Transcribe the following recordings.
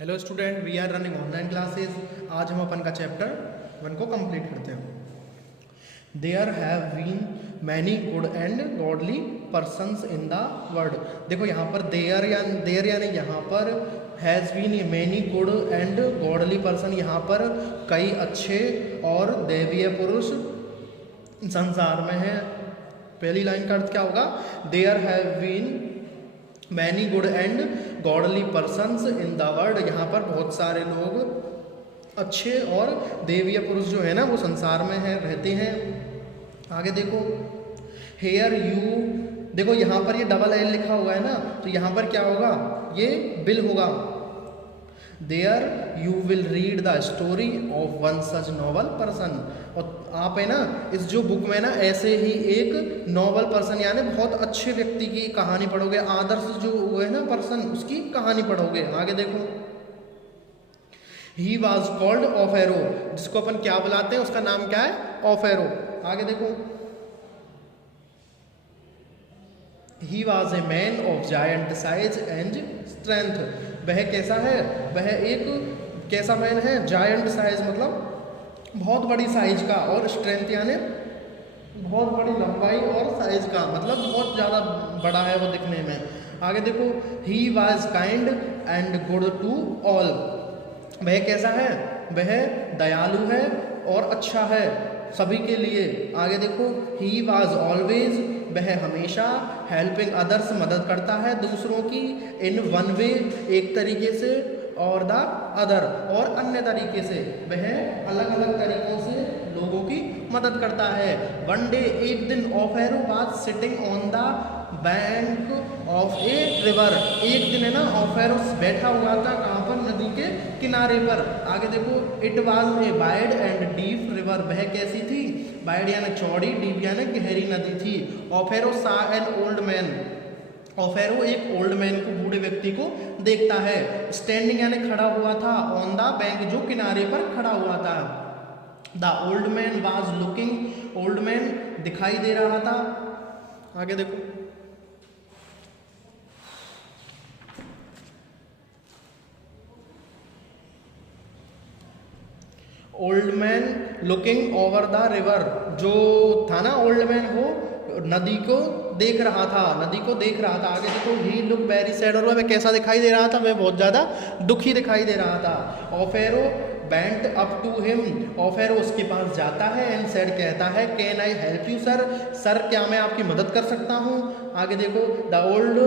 Hello student, we are running online classes. आज हम अपन का चैप्टर 1 को कंप्लीट करते हैं। There have been many good and godly persons in the world. देखो यहाँ पर देयर यानी यहाँ पर has been many good and godly person, यहाँ पर कई अच्छे और दैवीय पुरुष संसार में हैं। पहली लाइन का अर्थ क्या होगा? There have been many good and godly persons in the world. यहाँ पर बहुत सारे लोग अच्छे और देवीय पुरुष जो है ना वो संसार में है, रहते हैं। आगे देखो, हेयर यू, देखो यहाँ पर ये डबल एल लिखा हुआ है ना, तो यहाँ पर क्या होगा? ये विल होगा। There you will read the story of one such novel person. और आप है ना इस जो बुक में ना ऐसे ही एक नॉवल पर्सन यानी बहुत अच्छे व्यक्ति की कहानी पढ़ोगे, आदर्श जो वो है ना पर्सन, उसकी कहानी पढ़ोगे। आगे देखो, ही वॉज कॉल्ड ऑफेरो, जिसको अपन क्या बुलाते हैं, उसका नाम क्या है? ऑफेरो। आगे देखो, he was a man of giant size and strength. वह कैसा है? वह एक कैसा मैन है? जायंट साइज मतलब बहुत बड़ी साइज का, और स्ट्रेंथ यानी बहुत बड़ी लंबाई और साइज का, मतलब बहुत ज़्यादा बड़ा है वो दिखने में। आगे देखो, he was kind and good to all. वह कैसा है? वह दयालु है और अच्छा है सभी के लिए। आगे देखो, ही वॉज ऑलवेज, वह हमेशा हेल्पिंग अदर्स, मदद करता है दूसरों की, इन वन वे, एक तरीके से, और द अदर, और अन्य तरीके से। वह अलग अलग तरीकों से लोगों की मदद करता है। वन डे, एक दिन, Offero was sitting on the bank of a river. एक दिन है ना ऑफेरो बैठा हुआ था, कहाँ पर? नदी के किनारे पर। आगे देखो, it was a wide and deep river. वह कैसी थी? वाइड यानी चौड़ी, डीप यानी गहरी नदी थी। ऑफेरो सा एन ओल्ड मैन, ऑफेरो एक ओल्ड मैन को, बूढ़े व्यक्ति को देखता है। स्टैंडिंग यानी खड़ा हुआ था, ऑन द बैंक जो किनारे पर खड़ा हुआ था। The old man was looking, old man दिखाई दे रहा था। आगे देखो, old man looking over the river, जो था ना ओल्ड मैन वो नदी को देख रहा था, नदी को देख रहा था। आगे देखो, ही लुक वेरी सैड, और वह कैसा दिखाई दे रहा था? वह बहुत ज़्यादा दुखी दिखाई दे रहा था। Offero went up to him, Offero उसके पास जाता है, एंड सैड कहता है, can I help you sir, sir क्या मैं आपकी मदद कर सकता हूँ? आगे देखो, the old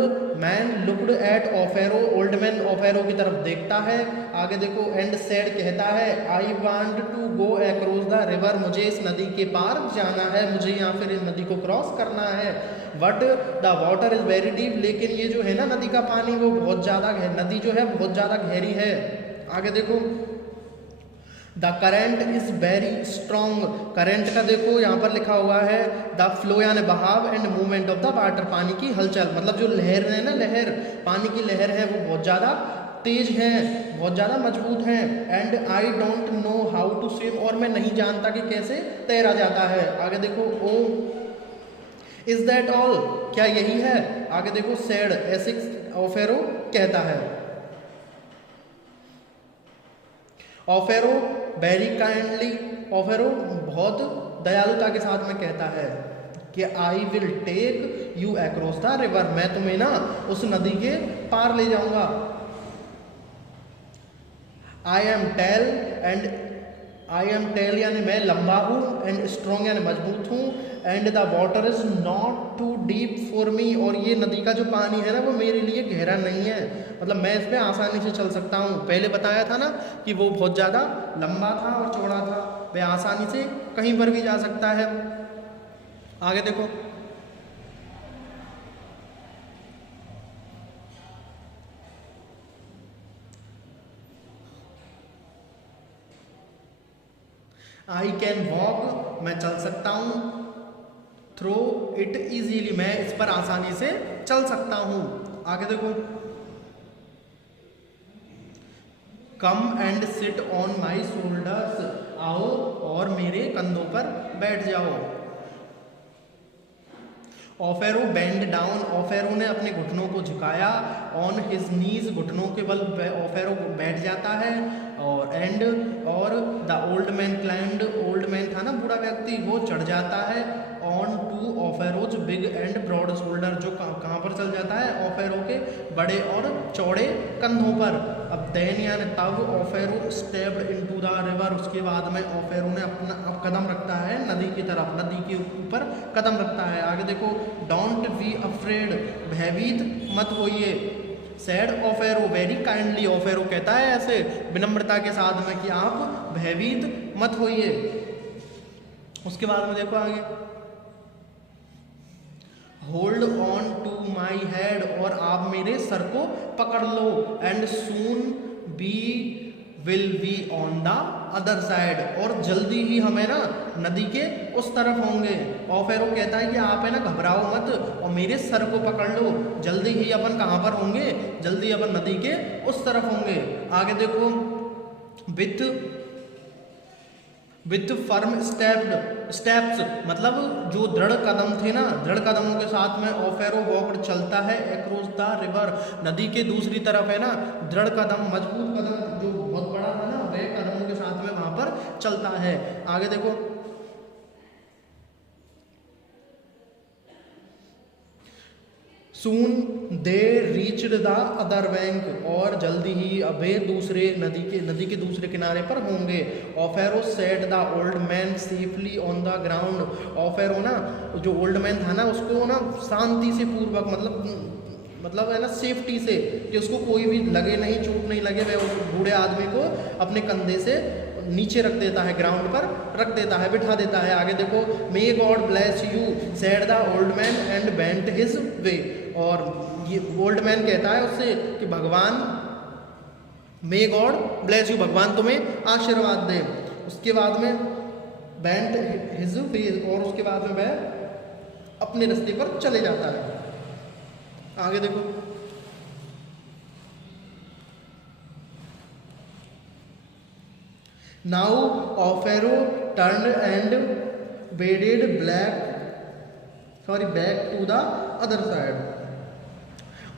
man looked at Offero, old man Offero की तरफ देखता है। आगे देखो, एंड सैड कहता है, I want to go across the river, मुझे इस नदी के पार जाना है, मुझे यहाँ फिर इस नदी को क्रॉस करना है। But the water is very deep, लेकिन ये जो है ना नदी का पानी वो बहुत ज़्यादा, नदी जो है बहुत ज़्यादा गहरी है। आगे देखो, the current is very strong, current का देखो यहाँ पर लिखा हुआ है द फ्लो यानी बहाव, and movement of the water, पानी की हलचल, मतलब जो लहर है ना, लहर, पानी की लहर है वो बहुत ज़्यादा तेज हैं, बहुत ज़्यादा मजबूत हैं। And I don't know how to swim, और मैं नहीं जानता कि कैसे तैरा जाता है। आगे देखो, ओ इज दैट ऑल, क्या यही है? आगे देखो, सैड एसिक्स ऑफेरो कहता है। ऑफेरो वेरी काइंडली, ऑफेरो बहुत दयालुता के साथ में कहता है कि I will take you across the river, मैं तुम्हें ना उस नदी के पार ले जाऊंगा। I am tall, and I am tall यानी मैं लंबा हूँ, एंड स्ट्रॉन्ग यानी मजबूत हूँ, and the water is not too deep for me, और ये नदी का जो पानी है ना वो मेरे लिए गहरा नहीं है, मतलब मैं इस पर आसानी से चल सकता हूँ। पहले बताया था ना कि वो बहुत ज़्यादा लंबा था और चौड़ा था, वह आसानी से कहीं पर भी जा सकता है। आगे देखो, आई कैन वॉक, मैं चल सकता हूँ, थ्रो इट इजीली, मैं इस पर आसानी से चल सकता हूँ। आगे देखो, come and sit on my shoulders, आओ और मेरे कंधों पर बैठ जाओ। ऑफेरो बेंड डाउन, ऑफेरो ने अपने घुटनों को झुकाया। ऑन हिज नीज, घुटनों के बल ऑफेरो बैठ जाता है। और एंड और the old man climbed, old man था ना बूढ़ा व्यक्ति, वो चढ़ जाता है on to Offero's big and broad shoulder, जो कहाँ पर चल जाता है, ऑफेरो के बड़े और चौड़े कंधों पर। अब देन यानी तब ऑफेरो स्टेप्ड इनटू द रिवर, उसके बाद में ऑफेरो ने अपना अब कदम रखता है नदी की तरफ, नदी के ऊपर कदम रखता है। आगे देखो, डोंट बी अफ्रेड, भयभीत मत होइए। सैड ऑफेरो वेरी काइंडली, ऑफेरो कहता है ऐसे विनम्रता के साथ में कि आप भयभीत मत होइए। उसके बाद में देखो आगे, hold on to my head, और आप मेरे सर को पकड़ लो। And soon be will be on the other side, और जल्दी ही हमें ना नदी के उस तरफ होंगे। ऑफेरो कहता है कि आप है ना घबराओ मत और मेरे सर को पकड़ लो, जल्दी ही अपन कहाँ पर होंगे, जल्दी अपन नदी के उस तरफ होंगे। आगे देखो, विथ फर्म स्टेप्स, मतलब जो दृढ़ कदम थे ना, दृढ़ कदमों के साथ में ऑफेरो वॉकड चलता है अक्रॉस द रिवर, नदी के दूसरी तरफ है ना दृढ़ कदम, मजबूत कदम जो बहुत बड़ा था ना, वह कदमों के साथ में वहां पर चलता है। आगे देखो, soon they reached the other bank, और जल्दी ही अबे दूसरे नदी के दूसरे किनारे पर होंगे। Offero set the old man safely on the ground, Offero ना जो ओल्ड मैन था ना उसको ना शांति से पूर्वक, मतलब है ना सेफ्टी से, कि उसको कोई भी लगे नहीं, चोट नहीं लगे, वह उस बूढ़े आदमी को अपने कंधे से नीचे रख देता है, ग्राउंड पर रख देता है, बिठा देता है। आगे देखो, may God bless you said the old man and bent his way, और ये ओल्ड मैन कहता है उससे कि भगवान, मे गॉड ब्लेस यू, भगवान तुम्हें आशीर्वाद दे। उसके बाद में बेंट हिज वे, और उसके बाद में वह अपने रास्ते पर चले जाता है। आगे देखो, now Offero turn and waded back to the other side,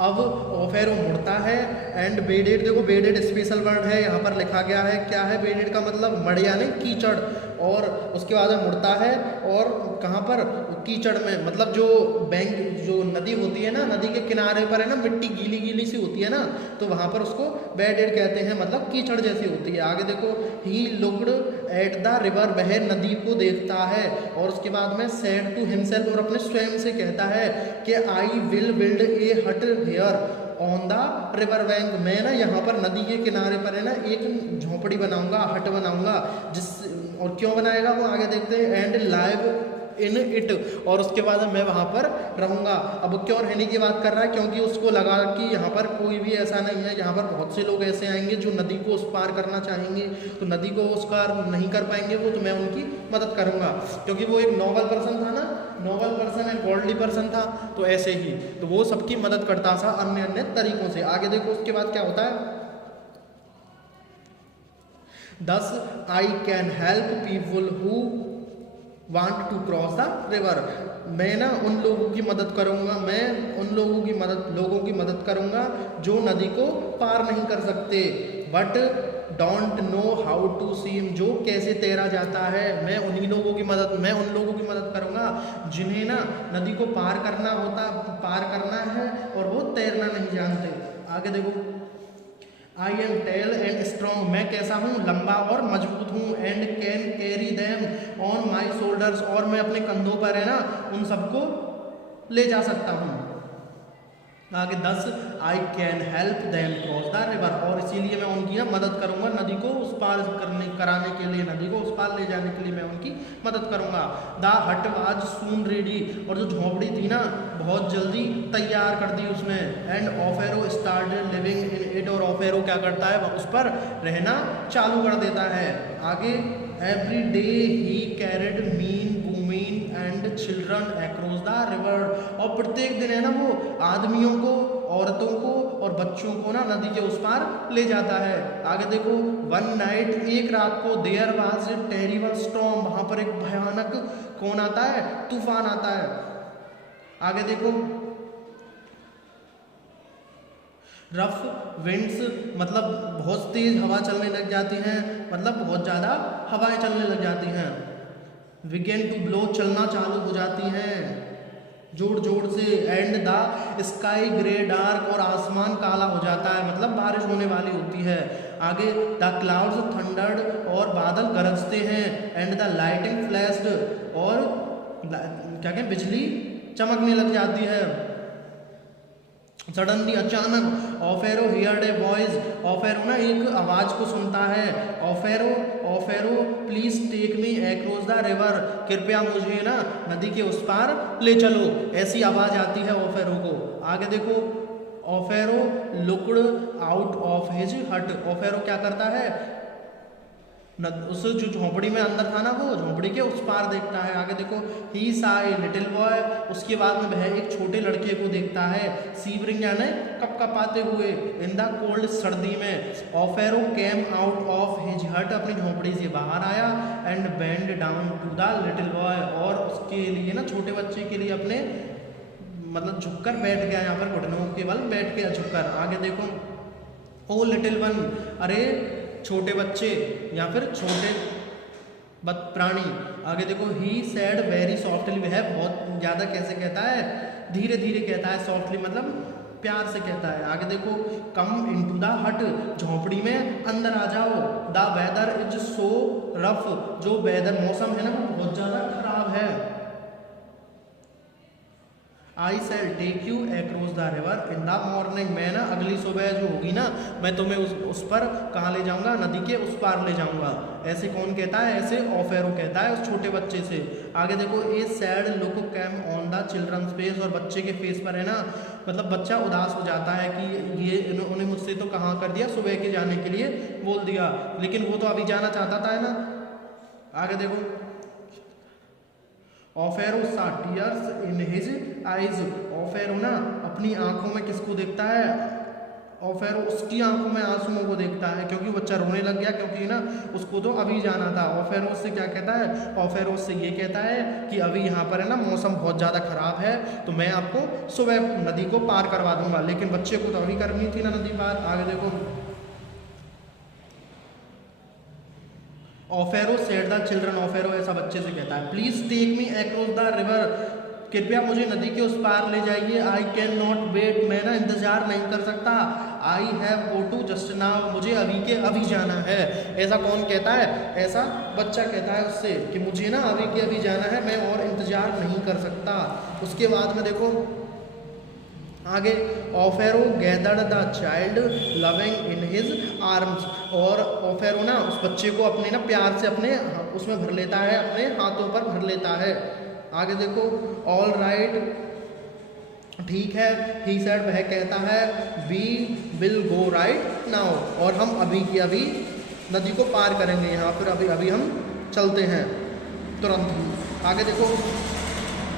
अब ऑफेरो मुड़ता है एंड बेडेड, देखो बेडेड स्पेशल वर्ड है यहाँ पर लिखा गया है, क्या है बेडेड का मतलब, मड़ यानी कीचड़, और उसके बाद मुड़ता है और कहाँ पर, कीचड़ में, मतलब जो बैंक जो नदी होती है ना, नदी के किनारे पर है ना मिट्टी गीली गीली सी होती है ना, तो वहाँ पर उसको बेडेड कहते हैं, मतलब कीचड़ जैसी होती है। आगे देखो, he looked at the river, वह नदी को देखता है, और उसके बाद में सेड टू हिमसेल्फ, और अपने स्वयं से कहता है कि आई विल बिल्ड ए हट here on the river bank, मैं ना यहाँ पर नदी के किनारे पर है ना एक झोपड़ी बनाऊंगा, हट बनाऊंगा, जिस, और क्यों बनाएगा वो आगे देखते हैं, एंड लाइव इन इट, और उसके बाद मैं वहाँ पर रहूँगा। अब क्यों रहने की बात कर रहा है, क्योंकि उसको लगा कि यहाँ पर कोई भी ऐसा नहीं है, यहाँ पर बहुत से लोग ऐसे आएंगे जो नदी को उस पार करना चाहेंगे, तो नदी को उस पार नहीं कर पाएंगे वो, तो मैं उनकी मदद करूँगा, क्योंकि वो एक नोबल पर्सन था ना, Nobel person and godly person था, तो ऐसे ही तो वो सबकी मदद करता था अन्य अन्य तरीकों से। आगे देखो, उसके बाद क्या होता है, Thus I can help people who want to cross the river, मैं ना उन लोगों की मदद करूँगा, मैं उन लोगों की मदद करूँगा जो नदी को पार नहीं कर सकते, but don't know how to swim, जो कैसे तैरा जाता है, मैं उन लोगों की मदद करूँगा जिन्हें ना नदी को पार करना है और वो तैरना नहीं जानते। आगे देखो, I am tall and strong, मैं कैसा हूँ, लंबा और मजबूत हूँ, and can carry them on my shoulders, और मैं अपने कंधों पर है ना उन सबको ले जा सकता हूँ। आगे 10 I can help them cross the river, और इसीलिए मैं उनकी ना मदद करूँगा, नदी को उस पार कराने के लिए, नदी को उस पार ले जाने के लिए मैं उनकी मदद करूँगा। द हट वाज सून रेडी, और जो झोंपड़ी थी ना बहुत जल्दी तैयार कर दी उसने, and Offero started living in it, और ऑफेरो क्या करता है, उस पर रहना चालू कर देता है। आगे every day he carried mean women and children across the river, और प्रत्येक दिन है ना वो आदमियों को, औरतों को और बच्चों को ना नदी के उस पार ले जाता है। आगे देखो, वन नाइट, एक रात को, there was a terrible storm, वहाँ पर एक भयानक कौन आता है, तूफान आता है। आगे देखो, रफ विंड्स मतलब बहुत तेज हवा चलने लग जाती हैं, मतलब बहुत ज़्यादा हवाएं चलने लग जाती हैं। बिगिन टू ब्लो चलना चालू हो जाती हैं जोर जोर से। And the sky grey dark और आसमान काला हो जाता है, मतलब बारिश होने वाली होती है। आगे द क्लाउड्स थंडर्ड और बादल गरजते हैं। एंड द लाइटिंग फ्लैश्ड और क्या कहें बिजली चमकने लग जाती है। सडनली अचानक ऑफेरो हियर्ड ए वॉइस, ऑफेरो ना एक आवाज को सुनता है। Offero Offero please take me across the river, कृपया मुझे ना नदी के उस पार ले चलो, ऐसी आवाज आती है ऑफेरो को। आगे देखो, ऑफेरो लुक्ड आउट ऑफ हिज हट, ऑफेरो क्या करता है उस जो झोंपड़ी में अंदर था ना, वो झोंपड़ी के उस पार देखता है। आगे देखो, ही सा ए लिटिल बॉय, उसके बाद में वह एक छोटे लड़के को देखता है। सीवरिंग यानी कपकपाते हुए इन द कोल्ड, सर्दी में। Offero came out of his hut, अपनी झोंपड़ी से बाहर आया। And bend down to the little boy, और उसके लिए ना छोटे बच्चे के लिए अपने मतलब झुककर बैठ गया, यहाँ पर घुटनों के बल बैठ गया झुककर। आगे देखो, ओ लिटिल वन, अरे छोटे बच्चे या फिर छोटे प्राणी। आगे देखो, ही सैड वेरी सॉफ्टली, वह बहुत ज़्यादा कैसे कहता है, धीरे धीरे कहता है, सॉफ्टली मतलब प्यार से कहता है। आगे देखो, कम इनटू द हट, झोंपड़ी में अंदर आ जाओ। The weather is so rough, जो वेदर मौसम है ना वो बहुत ज़्यादा खराब है। I shall take you across the river in the morning, मैं ना अगली सुबह जो होगी ना मैं तुम्हें उस पर कहाँ ले जाऊँगा, नदी के उस पार ले जाऊँगा। ऐसे कौन कहता है, ऐसे ऑफेरो कहता है उस छोटे बच्चे से। आगे देखो, a sad look came on the children's face, और बच्चे के फेस पर है ना मतलब बच्चा उदास हो जाता है कि ये उन्होंने मुझसे तो कहाँ कर दिया, सुबह के जाने के लिए बोल दिया, लेकिन वो तो अभी जाना चाहता था है ना। आगे देखो, ऑफेरो सा टीयर्स इन हिज आइज, ऑफेरो ना अपनी आंखों में किसको देखता है, ऑफेरो उसकी आंखों में आंसुओं को देखता है, क्योंकि बच्चा रोने लग गया, क्योंकि ना उसको तो अभी जाना था। ऑफेरो उससे क्या कहता है, ऑफेरो उससे ये कहता है कि अभी यहाँ पर है ना मौसम बहुत ज़्यादा ख़राब है, तो मैं आपको सुबह नदी को पार करवा दूंगा, लेकिन बच्चे को तो अभी करनी थी ना नदी पार। आगे देखो, Offero said the children, Offero ऐसा बच्चे से कहता है, please take me across the river, कृपया मुझे नदी के उस पार ले जाइए। आई कैन नॉट वेट, मैं ना इंतजार नहीं कर सकता। I have go to just now, मुझे अभी के अभी जाना है। ऐसा कौन कहता है, ऐसा बच्चा कहता है उससे कि मुझे ना अभी के अभी जाना है, मैं और इंतजार नहीं कर सकता। उसके बाद में देखो आगे, Offero gathered the child loving in his arms, और ऑफेरो ना उस बच्चे को अपने ना प्यार से अपने उसमें भर लेता है, अपने हाथों पर भर लेता है। आगे देखो, ऑल राइट, ठीक है। ही सेड, वह कहता है, we will go right now, और हम अभी की अभी नदी को पार करेंगे, यहाँ पर अभी अभी हम चलते हैं तुरंत ही। आगे देखो,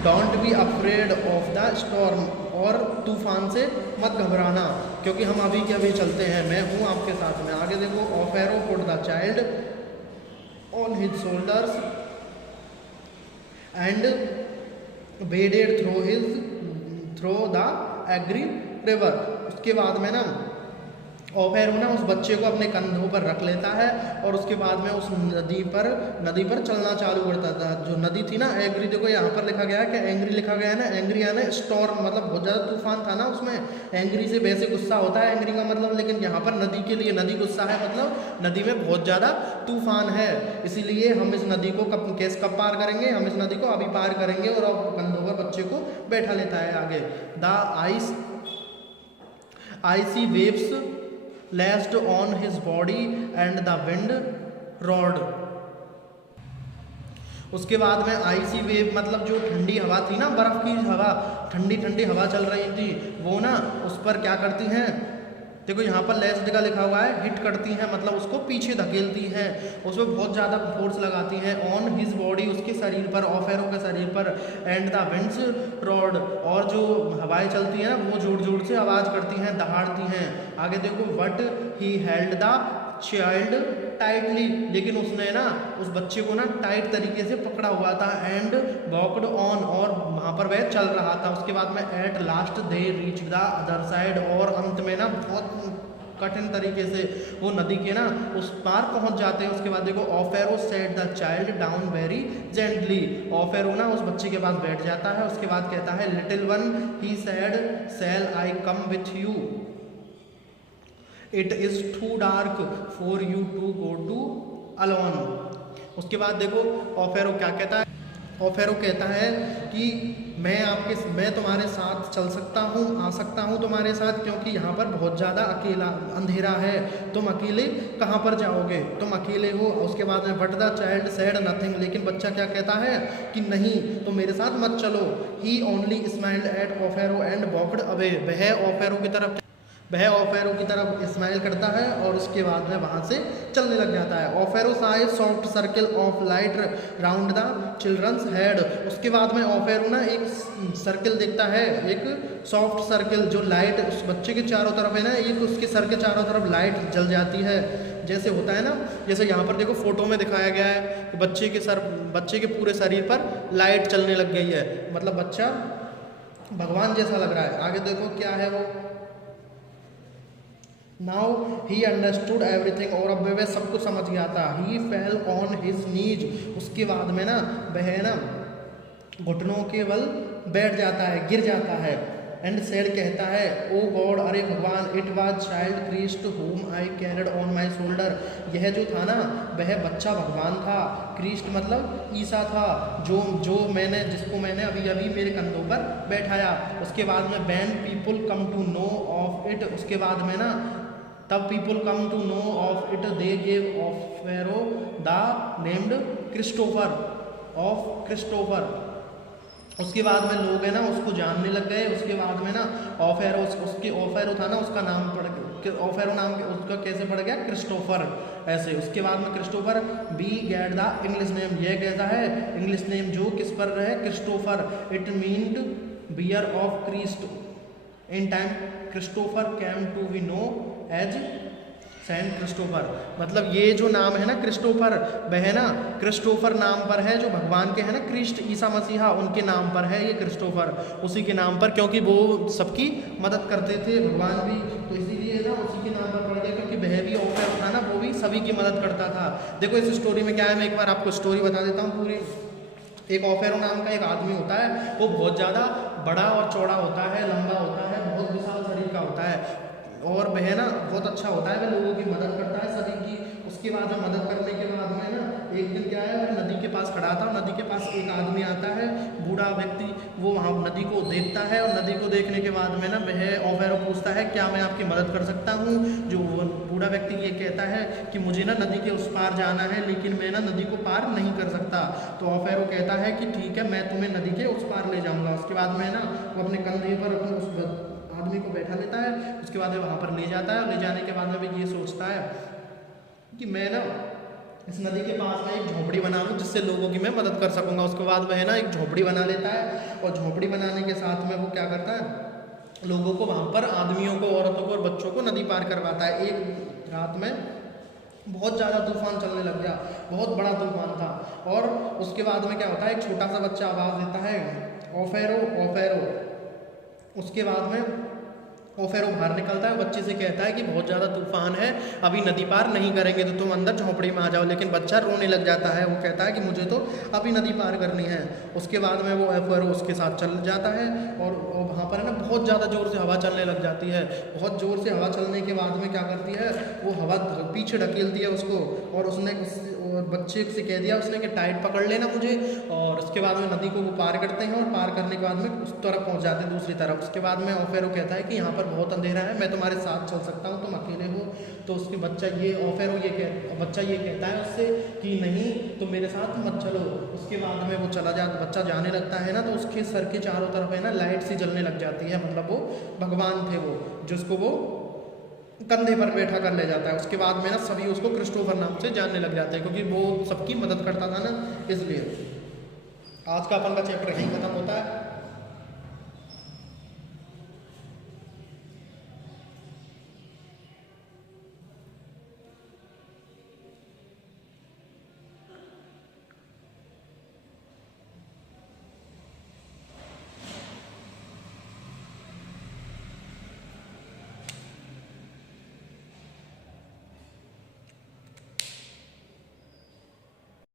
don't be afraid of the storm, और तूफान से मत घबराना, क्योंकि हम अभी के अभी चलते हैं, मैं हूँ आपके साथ में। आगे देखो, Offero put the child on his shoulders and waded through the angry river. उसके बाद में ना ऑफेरो ना उस बच्चे को अपने कंधों पर रख लेता है, और उसके बाद में उस नदी पर चलना चालू करता था। जो नदी थी ना, एंग्री, देखो यहाँ पर लिखा गया है कि एंग्री लिखा गया है ना, एंग्री यानी स्टॉर्म, मतलब बहुत ज़्यादा तूफान था ना उसमें। एंग्री से वैसे गुस्सा होता है एंग्री का मतलब, लेकिन यहाँ पर नदी के लिए नदी गुस्सा है, मतलब नदी में बहुत ज़्यादा तूफान है, इसीलिए हम इस नदी को कब पार करेंगे, हम इस नदी को अभी पार करेंगे। और कंधों पर बच्चे को बैठा लेता है। आगे, the icy waves lashed on his body and the wind roared। उसके बाद में आईसी वेव मतलब जो ठंडी हवा थी ना, बर्फ की हवा, ठंडी ठंडी हवा चल रही थी, वो ना उस पर क्या करती हैं, देखो यहाँ पर लेस्ड का लिखा हुआ है, हिट करती हैं, मतलब उसको पीछे धकेलती हैं, उसमें बहुत ज़्यादा फोर्स लगाती हैं। ऑन हिज बॉडी, उसके शरीर पर, ऑफेरो के शरीर पर। एंड द विंड्स रॉड, और जो हवाएं चलती हैं ना वो जोर जोर से आवाज़ करती हैं, दहाड़ती हैं। आगे देखो, what he held the child tightly, लेकिन उसने ना उस बच्चे को ना टाइट तरीके से पकड़ा हुआ था, एंड वॉकड ऑन, और वहाँ पर वह चल रहा था। उसके बाद में at last they reach the other side, और अंत में ना बहुत कठिन तरीके से वो नदी के ना उस पार पहुंच जाते हैं। उसके बाद देखो, Offero set the child down very gently, Offero ना उस बच्चे के पास बैठ जाता है। उसके बाद कहता है, little one he said shall I come with you, it is too dark for you to go to alone. उसके बाद देखो ऑफेरो क्या कहता है, ऑफेरो कहता है कि मैं तुम्हारे साथ चल सकता हूँ, आ सकता हूँ तुम्हारे साथ, क्योंकि यहाँ पर बहुत ज़्यादा अकेला अंधेरा है, तुम अकेले कहाँ पर जाओगे, तुम अकेले हो। उसके बाद में but the child said nothing, लेकिन बच्चा क्या कहता है कि नहीं, तुम मेरे साथ मत चलो। He only smiled at Offero and walked away, वह ऑफेरो की तरफ स्माइल करता है और उसके बाद में वहाँ से चलने लग जाता है। Offero saw a soft circle of light round the children's head, उसके बाद में ऑफेरो ना एक सर्कल देखता है, एक सॉफ्ट सर्कल जो लाइट उस बच्चे के चारों तरफ है ना, एक उसके सर के चारों तरफ लाइट जल जाती है, जैसे होता है ना, जैसे यहाँ पर देखो फोटो में दिखाया गया है कि बच्चे के पूरे शरीर पर लाइट चलने लग गई है, मतलब बच्चा भगवान जैसा लग रहा है। आगे देखो क्या है वो, नाउ ही अंडरस्टूड एवरीथिंग, और अब वह सब कुछ समझ गया था। ही फेल ऑन हिज नीज, उसके बाद में ना वह ना घुटनों के बल बैठ जाता है, गिर जाता है। एंड सेड कहता है, ओ गॉड, अरे भगवान, इट वाज चाइल्ड क्रिस्ट हुम आई कैरिड ऑन माई शोल्डर, यह जो था ना वह बच्चा भगवान था, क्रिस्ट मतलब ईसा था, जिसको मैंने अभी अभी मेरे कंधों पर बैठाया। उसके बाद में when people come to know of it, उसके बाद में ना तब people come to know of it they gave Offero the named Christopher, उसके बाद में लोग है ना उसको जानने लग गए। उसके बाद में ना ऑफेरो था ना, उसका नाम ऑफेरो नाम उसका कैसे पड़ गया, क्रिस्टोफर, ऐसे। उसके बाद में Christopher be get the English name, यह कैसा है इंग्लिश नेम जो किस पर है, Christopher, it meant bear of Christ. In time Christopher came to be known as saint Christopher, मतलब ये जो नाम है ना क्रिस्टोफर, वह ना क्रिस्टोफर नाम पर है, जो भगवान के है ना क्रिस्ट ईसा मसीहा, उनके नाम पर है ये क्रिस्टोफर, उसी के नाम पर, क्योंकि वो सबकी मदद करते थे भगवान भी, तो इसीलिए ना उसी के नाम पर पड़ गया, क्योंकि वह भी ऑफर था ना, वो भी सभी की मदद करता था। देखो इस स्टोरी में क्या है, मैं एक बार आपको स्टोरी बता देता हूँ पूरी। एक ऑफेरो नाम का एक आदमी होता है, वो बहुत ज़्यादा बड़ा और चौड़ा होता है, लंबा होता है, बहुत विशाल शरीर का होता है, और वह ना बहुत अच्छा होता है, वह लोगों की मदद करता है सभी की। उसके बाद में मदद करने के बाद में ना एक दिन क्या है, वह नदी के पास खड़ा था, नदी के पास एक आदमी आता है, बूढ़ा व्यक्ति, वो वहाँ नदी को देखता है, और नदी को देखने के बाद में ना वह ऑफेरो पूछता है, क्या मैं आपकी मदद कर सकता हूँ। जो बूढ़ा व्यक्ति ये कहता है कि मुझे ना नदी के उस पार जाना है, लेकिन मैं ना नदी को पार नहीं कर सकता। तो ऑफेरो कहता है कि ठीक है, मैं तुम्हें नदी के उस पार ले जाऊँगा। उसके बाद में ना वो अपने कंधे पर अपने उस आदमी को बैठा लेता है, उसके बाद वहाँ पर ले जाता है, और ले जाने के बाद में भी ये सोचता है कि मैं ना इस नदी के पास में एक झोपड़ी बना लूँ जिससे लोगों की मैं मदद कर सकूँगा। उसके बाद वह ना एक झोपड़ी बना लेता है, और झोपड़ी बनाने के साथ में वो क्या करता है, लोगों को वहाँ पर, आदमियों को, औरतों को और बच्चों को नदी पार करवाता है। एक रात में बहुत ज़्यादा तूफान चलने लग गया, बहुत बड़ा तूफान था, और उसके बाद में क्या होता है, एक छोटा सा बच्चा आवाज़ देता है, ऑफेरो ऑफेरो। उसके बाद में ऑफेरो बाहर निकलता है, बच्चे से कहता है कि बहुत ज़्यादा तूफान है, अभी नदी पार नहीं करेंगे तो तुम अंदर झोपड़ी में आ जाओ। लेकिन बच्चा रोने लग जाता है, वो कहता है कि मुझे तो अभी नदी पार करनी है। उसके बाद में वो ऑफेरो उसके साथ चल जाता है, और वहाँ पर है ना बहुत ज़्यादा ज़ोर से हवा चलने लग जाती है। बहुत ज़ोर से हवा चलने के बाद में क्या करती है, वो हवा पीछे ढकेलती है उसको, और बच्चे से कह दिया उसने कि टाइट पकड़ लेना मुझे। और उसके बाद में नदी को वो पार करते हैं, और पार करने के बाद में उस तरफ पहुंच जाते हैं, दूसरी तरफ। उसके बाद में ऑफेरो कहता है कि यहाँ पर बहुत अंधेरा है, मैं तुम्हारे साथ चल सकता हूँ, तुम अकेले हो। तो उसके बच्चा ये कहता है उससे कि नहीं, तुम मेरे साथ मत चलो। उसके बाद में वो बच्चा जाने लगता है ना, तो उसके सर के चारों तरफ है ना लाइट सी जलने लग जाती है, मतलब वो भगवान थे, वो जिसको वो कंधे पर बैठा कर ले जाता है। उसके बाद में ना सभी उसको क्रिस्टोफर नाम से जानने लग जाते हैं, क्योंकि वो सबकी मदद करता था ना, इसलिए। आज का अपन का चैप्टर यहीं खत्म होता है।